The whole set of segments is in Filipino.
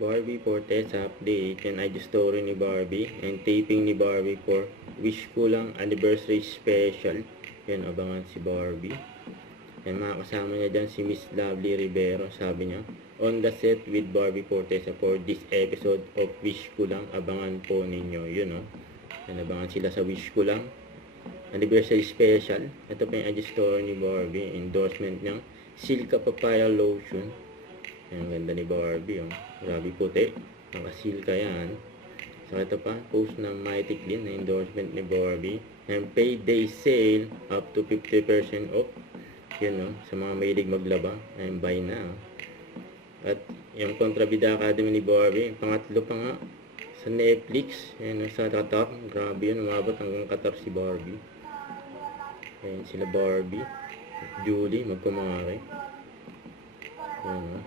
Barbie for test update. Yan ay story ni Barbie and taping ni Barbie for Wish Ko Lang Anniversary Special. Yan, abangan si Barbie. Yan, makakasama niya dyan si Miss Lovely Rivero. Sabi niya, on the set with Barbie Fortesa for this episode of Wish Ko Lang. Abangan po ninyo. Yun, no? Yan, abangan sila sa Wish Ko Lang Anniversary Special. Ito pa yung story ni Barbie. Endorsement niyang Silka Papaya Lotion. Yan, ganda ni Barbie, oh. Grabe puti. Nakasilka yan. Saka ito pa, post ng Mighty Clean na endorsement ni Barbie. And payday sale up to 50% off. Yun, no? Sa mga mahilig maglaba. And buy na, oh. At yung Kontrabida Academy ni Barbie, pangatlo pa nga sa Netflix. Yan, sa Qatar. Grabe yun, umabot hanggang Qatar si Barbie. Ayan sila Barbie. Julie, magkumare. Yan, no?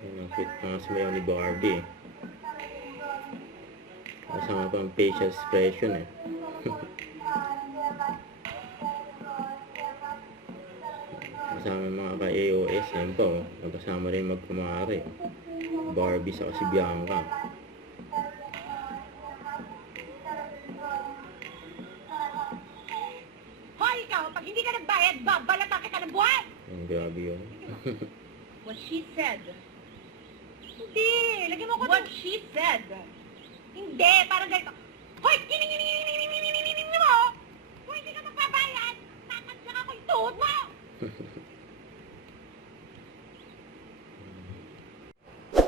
Yan ang cute mga sumayaw ni Barbie. Kasama pa ang facial expression, eh. Kasama mga ka-AOS. Yan pa, oh. Magkasama rin magkumare. Barbie sa si Bianca. Hoy, ikaw! Pag hindi ka nagbayad, babalatan kita ng buwan! Yan, grabe yun. What she said. Hindi! Lagyan mo ko what she said. Hindi! Parang ganito. Hoy! Kining mo! Kung hindi ka magbabayad, tatagsak ako yung tuhod mo!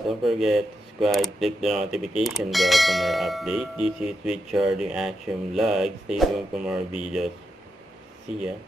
Don't forget to subscribe, click the notification bell for more updates. This is Richard, yung Action Vlog. Stay tuned for more videos. See ya!